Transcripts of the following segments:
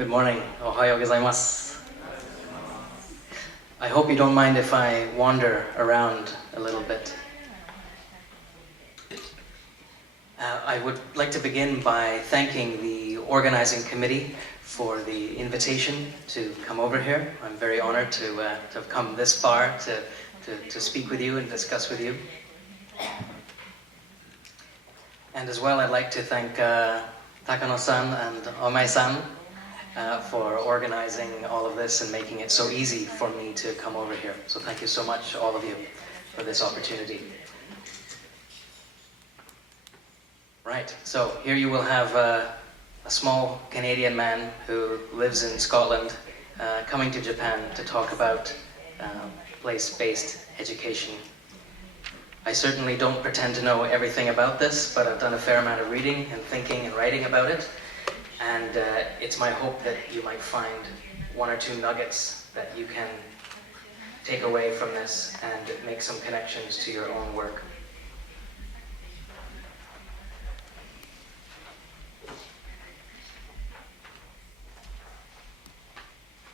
Good morning. Ohayo gozaimasu. I hope you don't mind if I wander around a little bit. I would like to begin by thanking the organizing committee for the invitation to come over here. I'm very honored to have come this far to speak with you and discuss with you. And as well, I'd like to thank Takano-san and Omai-san for organizing all of this and making it so easy for me to come over here. So thank you so much, all of you, for this opportunity. Right, so here you will have a small Canadian man who lives in Scotland coming to Japan to talk about place-based education. I certainly don't pretend to know everything about this, but I've done a fair amount of reading and thinking and writing about it. And it's my hope that you might find one or two nuggets that you can take away from this and make some connections to your own work.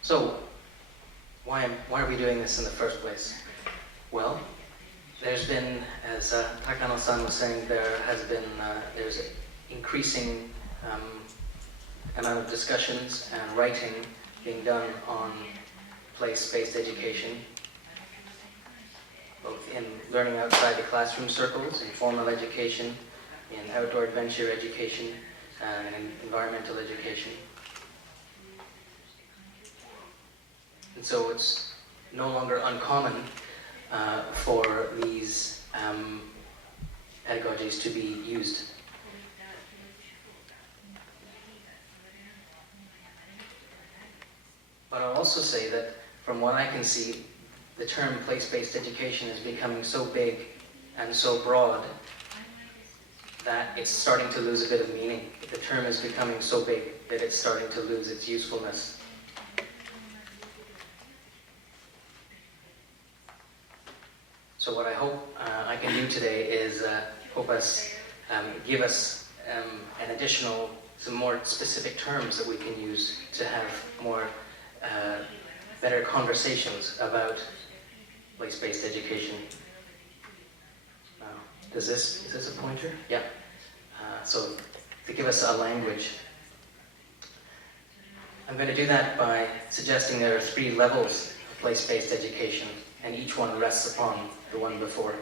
So, why are we doing this in the first place? Well, there's been, as Takano-san was saying, there's increasing amount of discussions and writing being done on place-based education, both in learning outside the classroom circles, in formal education, in outdoor adventure education, and in environmental education. And so it's no longer uncommon for these pedagogies to be used. But I'll also say that from what I can see, the term place-based education is becoming so big and so broad that it's starting to lose a bit of meaning. The term is becoming so big that it's starting to lose its usefulness. So what I hope I can do today is give us an additional, some more specific terms that we can use to have more better conversations about place-based education. Is this a pointer? Yeah. So to give us a language. I'm going to do that by suggesting there are 3 levels of place-based education, and each one rests upon the one before.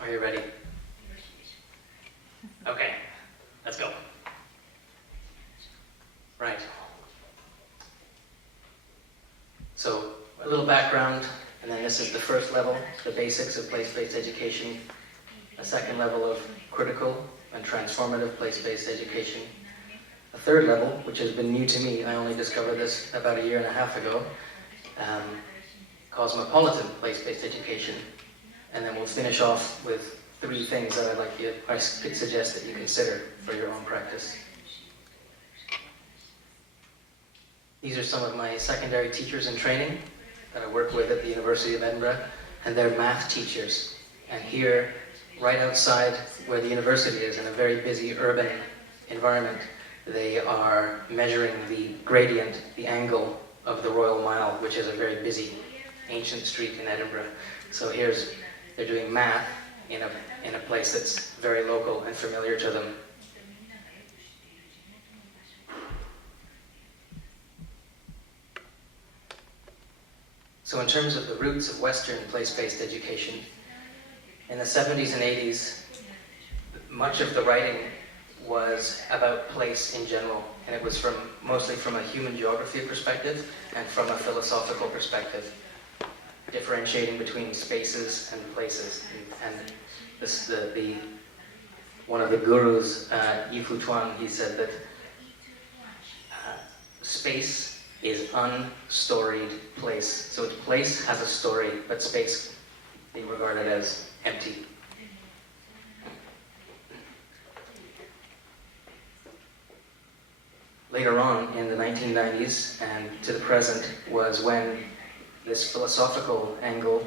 Are you ready? Okay, let's go. Right. So, a little background, and then this is the first level, the basics of place-based education. A second level of critical and transformative place-based education. A third level, which has been new to me, I only discovered this about 1.5 years ago, cosmopolitan place-based education. And then we'll finish off with 3 things that I could suggest that you consider for your own practice. These are some of my secondary teachers in training that I work with at the University of Edinburgh, and they're math teachers. And here, right outside where the university is, in a very busy urban environment, they are measuring the gradient, the angle of the Royal Mile, which is a very busy ancient street in Edinburgh. So they're doing math in a place that's very local and familiar to them. So in terms of the roots of Western place-based education, in the 70s and 80s, much of the writing was about place in general, and it was mostly from a human geography perspective and from a philosophical perspective, differentiating between spaces and places. And this, one of the gurus, Yifu Tuan, he said that space is unstoried place. So place has a story, but space they regard it as empty. Later on, in the 1990s and to the present, was when this philosophical angle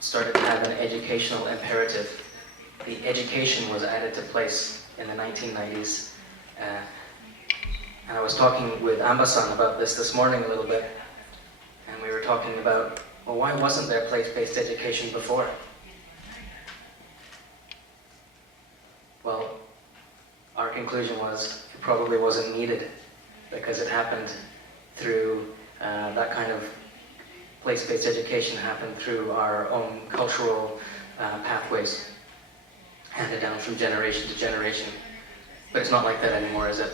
started to have an educational imperative. the education was added to place in the 1990s. And I was talking with Ambasan about this morning a little bit, and we were talking about, well, why wasn't there place-based education before? Well, our conclusion was it probably wasn't needed because it happened through that kind of place-based education happened through our own cultural pathways, handed down from generation to generation. But it's not like that anymore, is it?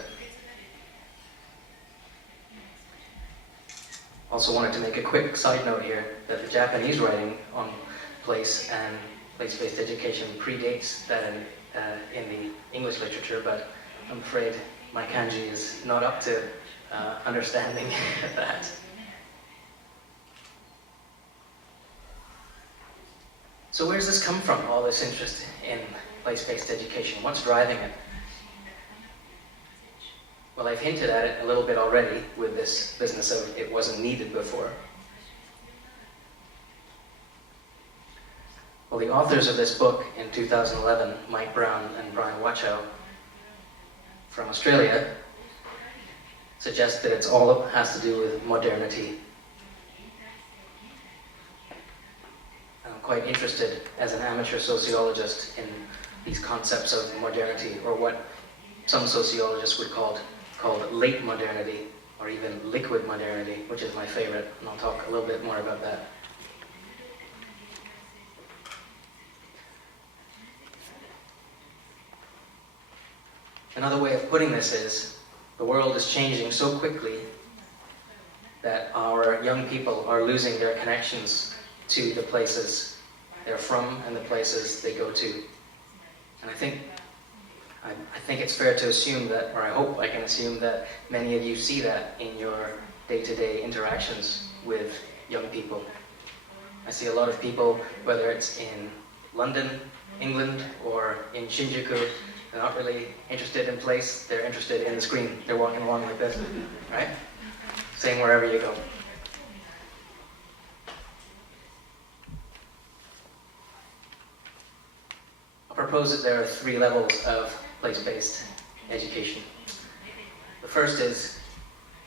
Also wanted to make a quick side note here that the Japanese writing on place and place-based education predates that in the English literature, but I'm afraid my kanji is not up to understanding that. So where does this come from, all this interest in place-based education? What's driving it? Well, I've hinted at it a little bit already with this business of it wasn't needed before. Well, the authors of this book in 2011, Mike Brown and Brian Wachow from Australia, suggest that it's all has to do with modernity. I'm quite interested as an amateur sociologist in these concepts of modernity, or what some sociologists would call late modernity, or even liquid modernity, which is my favorite, and I'll talk a little bit more about that. Another way of putting this is, the world is changing so quickly that our young people are losing their connections to the places they're from and the places they go to. And I think it's fair to assume that, or I hope I can assume that many of you see that in your day-to-day interactions with young people. I see a lot of people, whether it's in London, England, or in Shinjuku, they're not really interested in place, they're interested in the screen. They're walking along like this, right? Same wherever you go. I'll propose that there are 3 levels of place-based education. The first is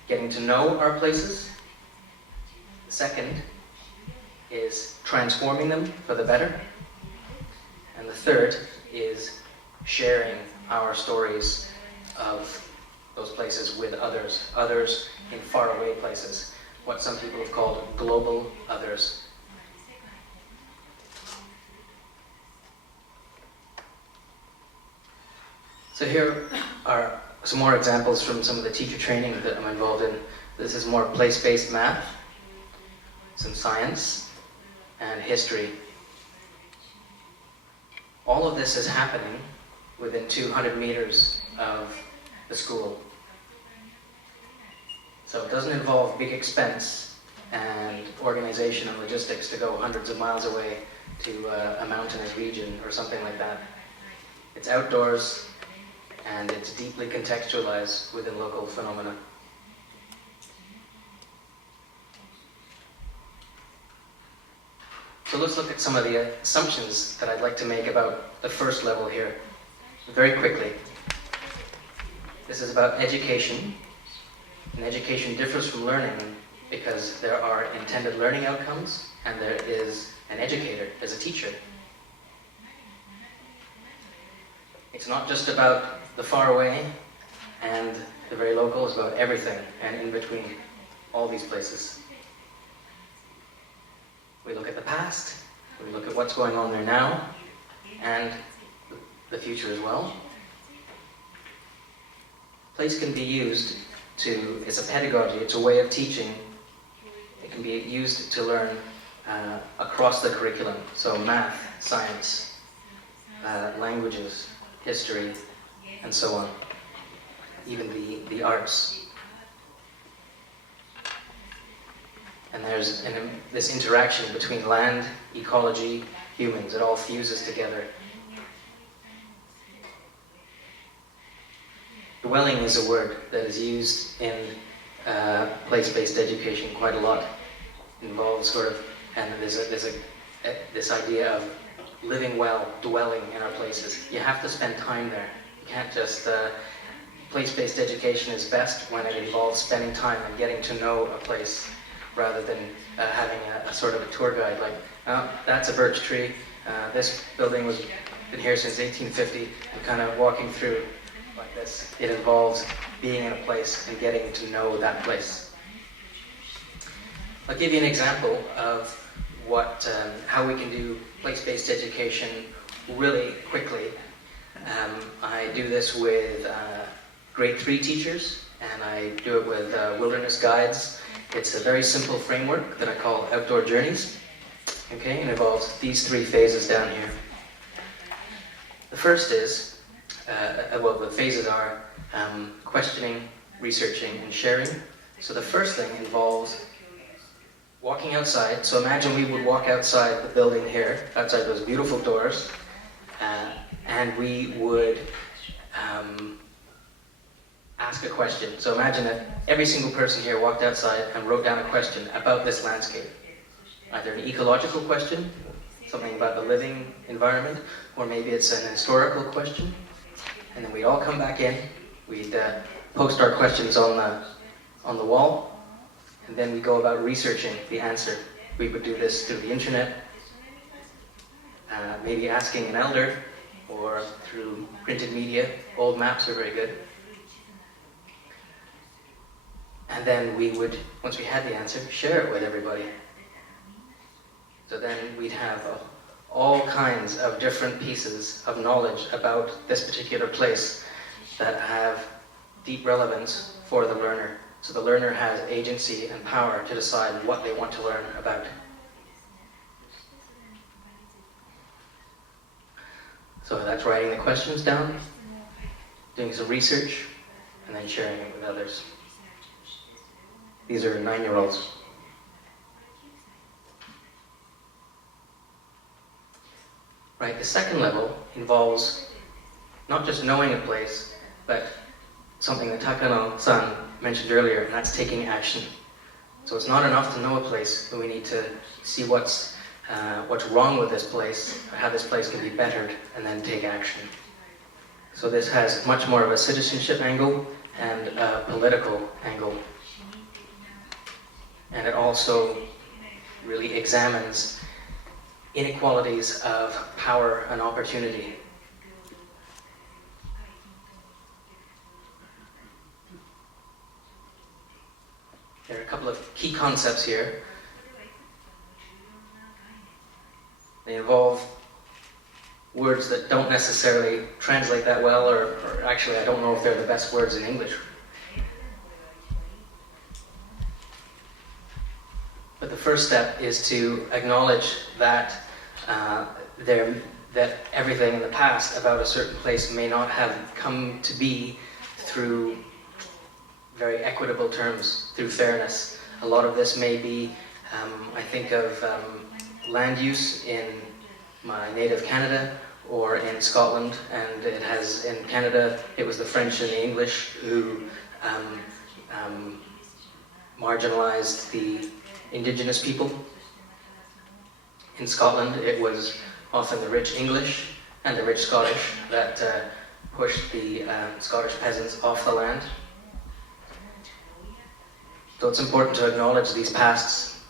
getting to know our places. The second is transforming them for the better. And the third is sharing our stories of those places with others in faraway places, what some people have called global others. So here are some more examples from some of the teacher training that I'm involved in. This is more place-based math, some science, and history. All of this is happening within 200 meters of the school. So it doesn't involve big expense and organization and logistics to go hundreds of miles away to a mountainous region or something like that. It's outdoors, and it's deeply contextualized within local phenomena. So let's look at some of the assumptions that I'd like to make about the first level here, very quickly. This is about education, and education differs from learning because there are intended learning outcomes, and there is an educator, as a teacher. It's not just about the far away and the very local, it's about everything and in between all these places. We look at the past, we look at what's going on there now, and the future as well. Place can be used it's a pedagogy, it's a way of teaching. It can be used to learn across the curriculum, so math, science, languages, history, and so on, even the arts. And there's this interaction between land, ecology, humans. It all fuses together. Dwelling is a word that is used in place-based education quite a lot. It involves sort of, and there's this idea of living well, dwelling in our places. You have to spend time there. You can't just, place-based education is best when it involves spending time and getting to know a place rather than having a sort of a tour guide like, oh, that's a birch tree, this building was been here since 1850, and kind of walking through like this. It involves being in a place and getting to know that place. I'll give you an example of how we can do place-based education really quickly. I do this with grade 3 teachers, and I do it with wilderness guides. It's a very simple framework that I call Outdoor Journeys. Okay, and involves these 3 phases down here. The first is, the phases are questioning, researching, and sharing. So the first thing involves walking outside. So imagine we would walk outside the building here, outside those beautiful doors, and we would ask a question. So imagine that every single person here walked outside and wrote down a question about this landscape. Either an ecological question, something about the living environment, or maybe it's an historical question. And then we'd all come back in, we'd post our questions on the wall, and then we go about researching the answer. We would do this through the internet, maybe asking an elder, or through printed media. Old maps are very good. And then we would, once we had the answer, share it with everybody. So then we'd have all kinds of different pieces of knowledge about this particular place that have deep relevance for the learner. So the learner has agency and power to decide what they want to learn about. So that's writing the questions down, doing some research, and then sharing it with others. These are 9-year-olds. Right, the second level involves not just knowing a place, but something that Takano-san mentioned earlier, and that's taking action. So it's not enough to know a place, but we need to see what's wrong with this place, or how this place can be bettered, and then take action. So this has much more of a citizenship angle and a political angle. And it also really examines inequalities of power and opportunity. There are a couple of key concepts here. They involve words that don't necessarily translate that well, or actually I don't know if they're the best words in English. But the first step is to acknowledge that that everything in the past about a certain place may not have come to be through very equitable terms, through fairness. A lot of this may be, I think of land use in my native Canada or in Scotland, and it has, in Canada, it was the French and the English who marginalized the Indigenous people. In Scotland, it was often the rich English and the rich Scottish that pushed the Scottish peasants off the land. So it's important to acknowledge these pasts.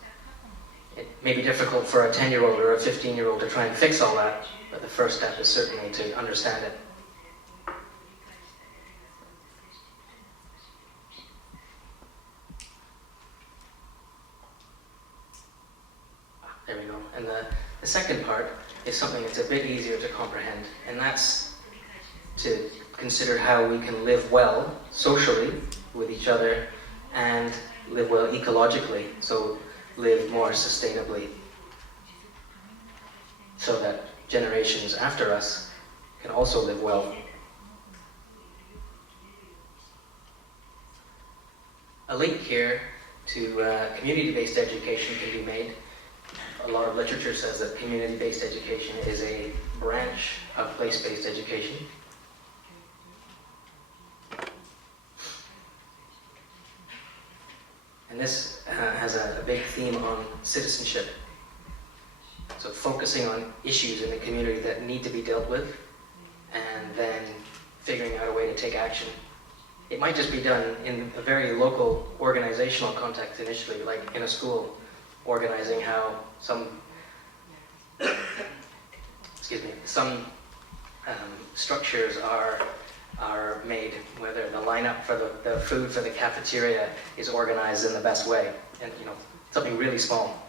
It may be difficult for a 10-year-old or a 15-year-old to try and fix all that, but the first step is certainly to understand it. There we go. And the second part is something that's a bit easier to comprehend, and that's to consider how we can live well socially with each other and live well ecologically, so live more sustainably, so that generations after us can also live well. A link here to community-based education can be made. A lot of literature says that community-based education is a branch of place-based education. And this has a big theme on citizenship. So focusing on issues in the community that need to be dealt with, and then figuring out a way to take action. It might just be done in a very local organizational context initially, like in a school, organizing how some structures are made, whether the lineup for the food for the cafeteria is organized in the best way, and something really small.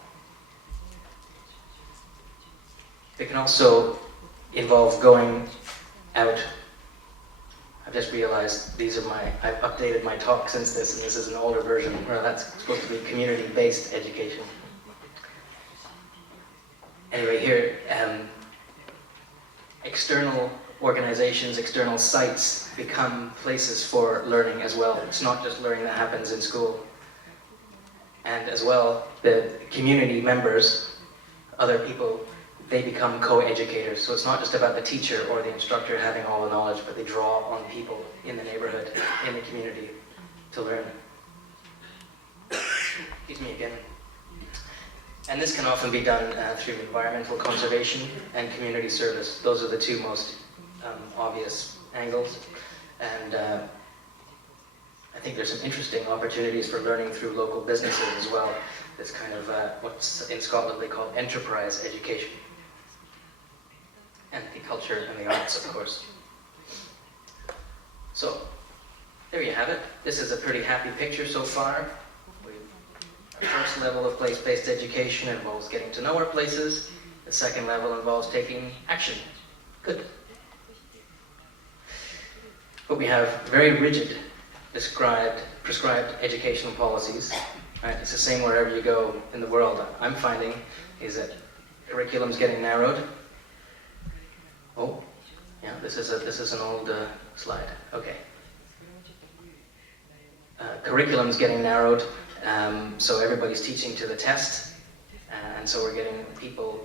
It can also involve going out. I've just realized I've updated my talk since this, and this is an older version where that's supposed to be community-based education. Anyway, here, external organizations, external sites become places for learning as well. It's not just learning that happens in school. And as well, the community members, other people, they become co-educators. So it's not just about the teacher or the instructor having all the knowledge, but they draw on people in the neighborhood, in the community, to learn. Excuse me again. And this can often be done through environmental conservation and community service. Those are the two most obvious angles. And I think there's some interesting opportunities for learning through local businesses as well. This kind of what's in Scotland they call enterprise education. And the culture and the arts, of course. So, there you have it. This is a pretty happy picture so far. Our first level of place-based education involves getting to know our places. The second level involves taking action. Good. But we have very rigid, prescribed educational policies. Right? It's the same wherever you go in the world. I'm finding is that curriculum's getting narrowed. Oh, yeah, this is an old slide. Okay. Curriculum's getting narrowed, so everybody's teaching to the test, and so we're getting people.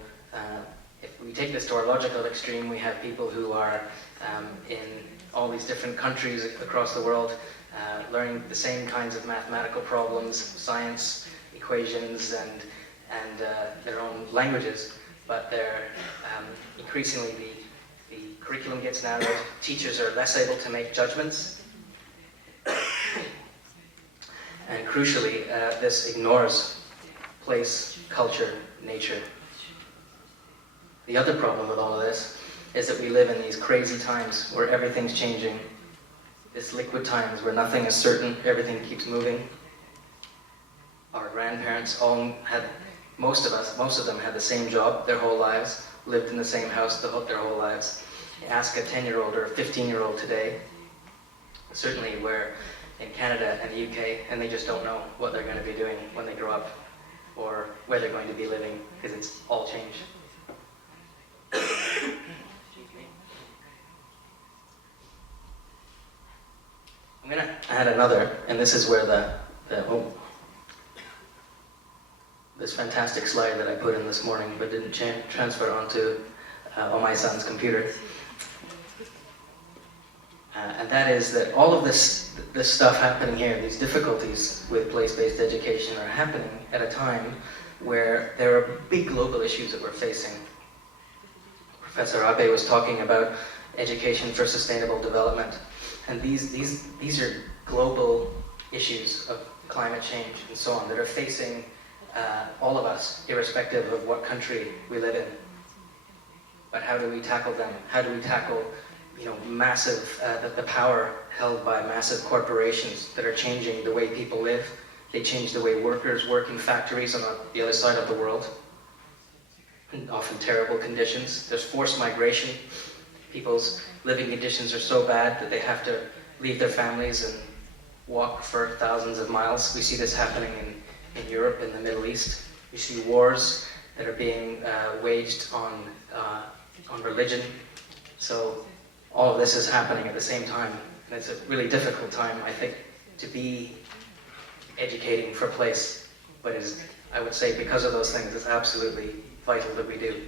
If we take this to our logical extreme, we have people who are in all these different countries across the world, learning the same kinds of mathematical problems, science, equations, and their own languages, but they're increasingly the curriculum gets narrowed. Teachers are less able to make judgments, and crucially, this ignores place, culture, nature. The other problem with all of this is that we live in these crazy times where everything's changing. This liquid times where nothing is certain, everything keeps moving. Our grandparents most of them had the same job their whole lives, lived in the same house their whole lives. You ask a 10-year-old or a 15-year-old today, certainly we're in Canada and the UK, and they just don't know what they're going to be doing when they grow up, or where they're going to be living, because it's all changed. I'm going to add another, and this is where this fantastic slide that I put in this morning but didn't transfer onto on my son's computer. And that is that all of this stuff happening here, these difficulties with place-based education are happening at a time where there are big global issues that we're facing. Professor Abe was talking about education for sustainable development. And these are global issues of climate change and so on that are facing all of us, irrespective of what country we live in. But how do we tackle them? How do we tackle, massive, the power held by massive corporations that are changing the way people live? They change the way workers work in factories on the other side of the world, in often terrible conditions. There's forced migration. People's living conditions are so bad that they have to leave their families and walk for thousands of miles. We see this happening in Europe, in the Middle East. We see wars that are being waged on religion. So all of this is happening at the same time. And it's a really difficult time, I think, to be educating for place. But I would say because of those things, it's absolutely vital that we do.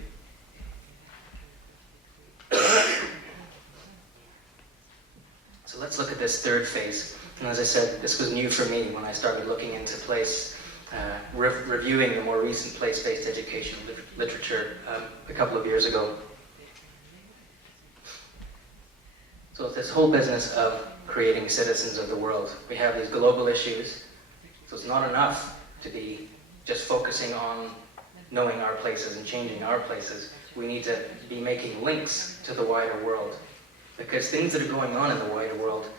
So let's look at this third phase. And as I said, this was new for me when I started looking into place reviewing the more recent place-based education literature a couple of years ago. So it's this whole business of creating citizens of the world. We have these global issues, so it's not enough to be just focusing on knowing our places and changing our places. We need to be making links to the wider world, because things that are going on in the wider world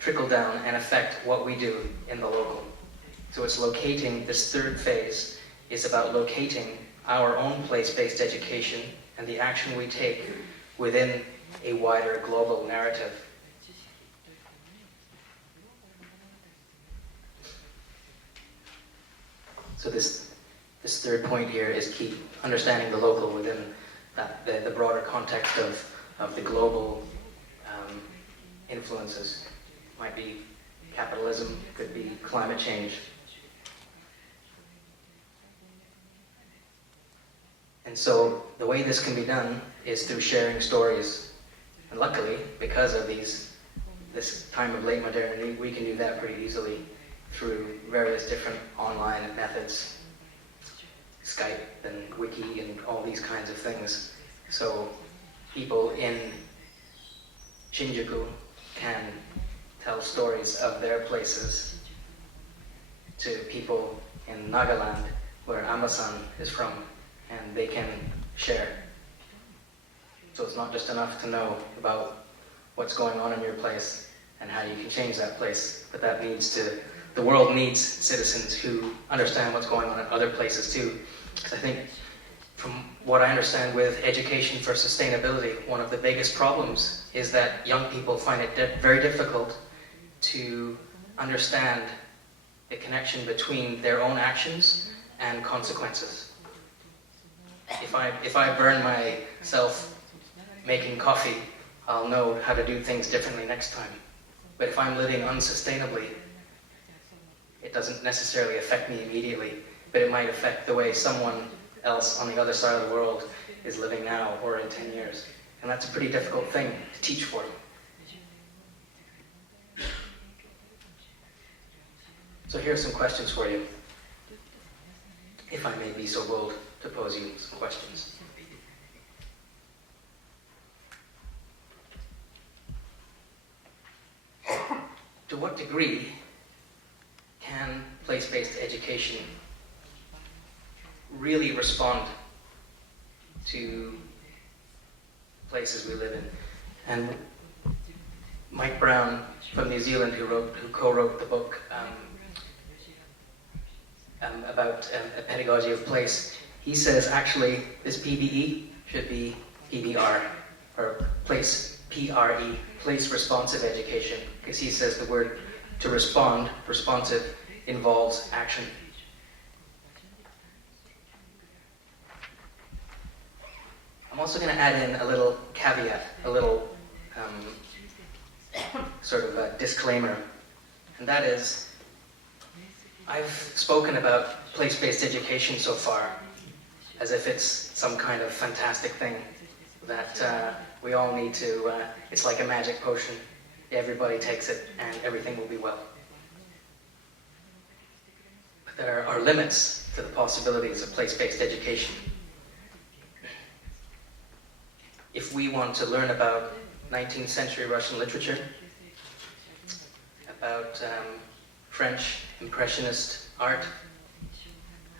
trickle down and affect what we do in the local. So it's locating, this third phase is about locating our own place-based education and the action we take within a wider global narrative. So this third point here is keep understanding the local within the broader context of the global influences. Might be capitalism, could be climate change. And so the way this can be done is through sharing stories. And luckily, because of this time of late modernity, we can do that pretty easily through various different online methods, Skype and Wiki and all these kinds of things. So people in Shinjuku can tell stories of their places to people in Nagaland, where Ama-san is from, and they can share. So it's not just enough to know about what's going on in your place and how you can change that place, but the world needs citizens who understand what's going on in other places too. Because I think, from what I understand with education for sustainability, one of the biggest problems is that young people find it very difficult to understand the connection between their own actions and consequences. If I burn myself making coffee, I'll know how to do things differently next time. But if I'm living unsustainably, it doesn't necessarily affect me immediately, but it might affect the way someone else on the other side of the world is living now or in 10 years. And that's a pretty difficult thing to teach for them. So here are some questions for you, if I may be so bold to pose you some questions. To what degree can place-based education really respond to places we live in? And Mike Brown from New Zealand, who co-wrote the book about a pedagogy of place, he says actually this PBE should be PBR, or place, PRE, place responsive education, because he says the word to respond, responsive, involves action. I'm also going to add in a little caveat, a little sort of a disclaimer, and that is, I've spoken about place-based education so far as if it's some kind of fantastic thing that we all need to, it's like a magic potion. Everybody takes it and everything will be well. But there are limits to the possibilities of place-based education. If we want to learn about 19th century Russian literature, about French Impressionist art,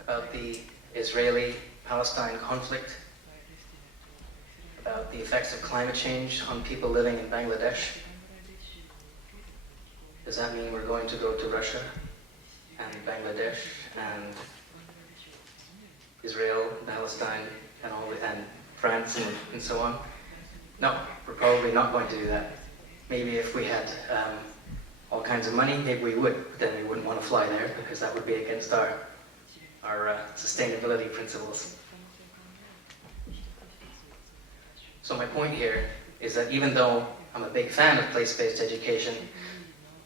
about the Israeli-Palestine conflict, about the effects of climate change on people living in Bangladesh, does that mean we're going to go to Russia and Bangladesh and Israel, Palestine, and France and so on? No, we're probably not going to do that. Maybe if we had all kinds of money, maybe we would, but then we wouldn't want to fly there because that would be against our sustainability principles. So my point here is that even though I'm a big fan of place-based education,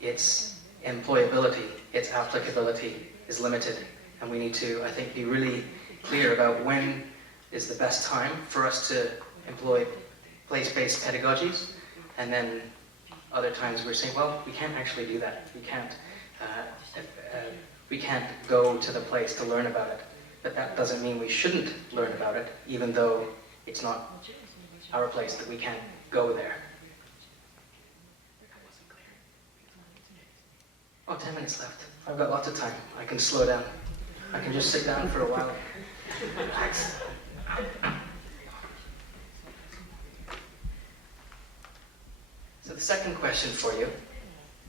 its employability, its applicability is limited, and we need to, I think, be really clear about when is the best time for us to employ place-based pedagogies, and then other times we're saying, well, we can't actually do that. We can't we can't go to the place to learn about it. But that doesn't mean we shouldn't learn about it, even though it's not our place, that we can't go there. Oh, 10 minutes left. I've got lots of time. I can slow down. I can just sit down for a while. Relax. So the second question for you,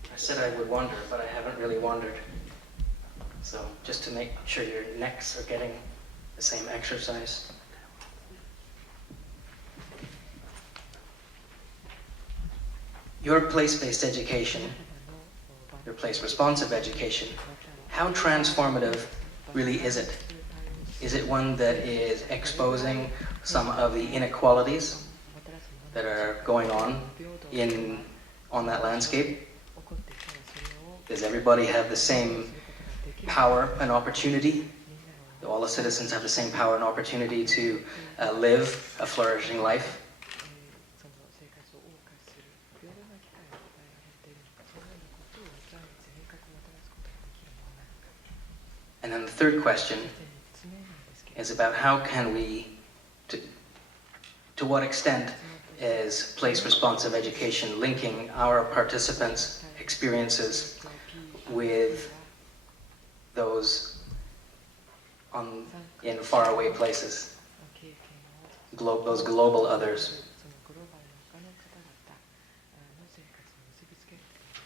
I said I would wander, but I haven't really wandered. So just to make sure your necks are getting the same exercise. Your place-based education, your place-responsive education, how transformative really is it? Is it one that is exposing some of the inequalities that are going on that landscape? Does everybody have the same power and opportunity? Do all the citizens have the same power and opportunity to live a flourishing life? And then the third question is about how can we, to what extent is place-responsive education linking our participants' experiences with those in faraway places, those global others,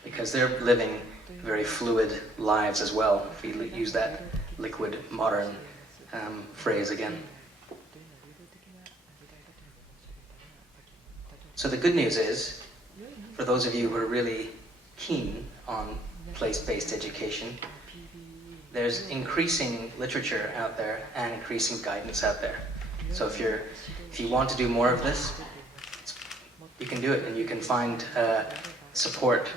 because they're living very fluid lives as well, if we use that liquid modern phrase again. So the good news is, for those of you who are really keen on place-based education, there's increasing literature out there and increasing guidance out there. So if you want to do more of this, you can do it, and you can find support.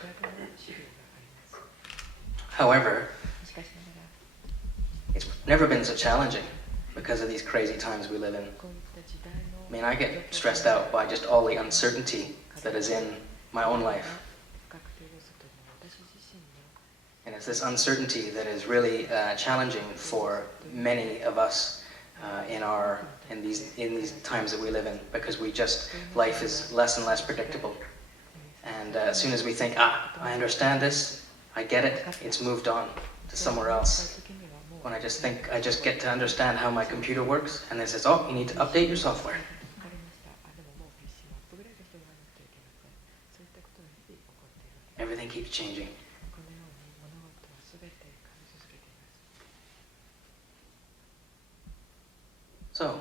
However, it's never been so challenging because of these crazy times we live in. I mean, I get stressed out by just all the uncertainty that is in my own life. And it's this uncertainty that is really challenging for many of us in these times that we live in, because life is less and less predictable. And as soon as we think, I understand this, I get it, it's moved on to somewhere else. When I just think, I just get to understand how my computer works, and it says, you need to update your software. Everything keeps changing. So,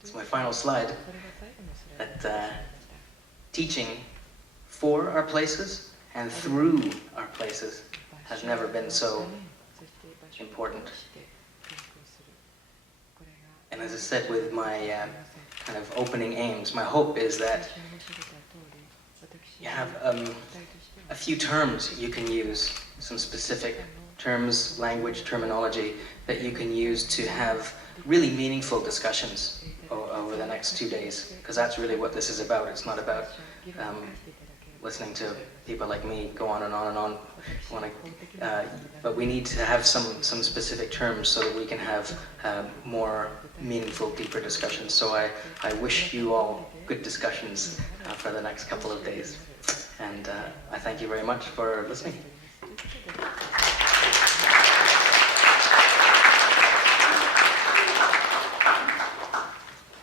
it's my final slide, that teaching for our places and through our places has never been so important. And as I said with my kind of opening aims, my hope is that you have a few terms you can use, some specific terms, language, terminology that you can use to have really meaningful discussions over the next 2 days, because that's really what this is about. It's not about listening to people like me go on and on and on. But we need to have some specific terms so that we can have more meaningful, deeper discussions. So I wish you all good discussions for the next couple of days. And I thank you very much for listening.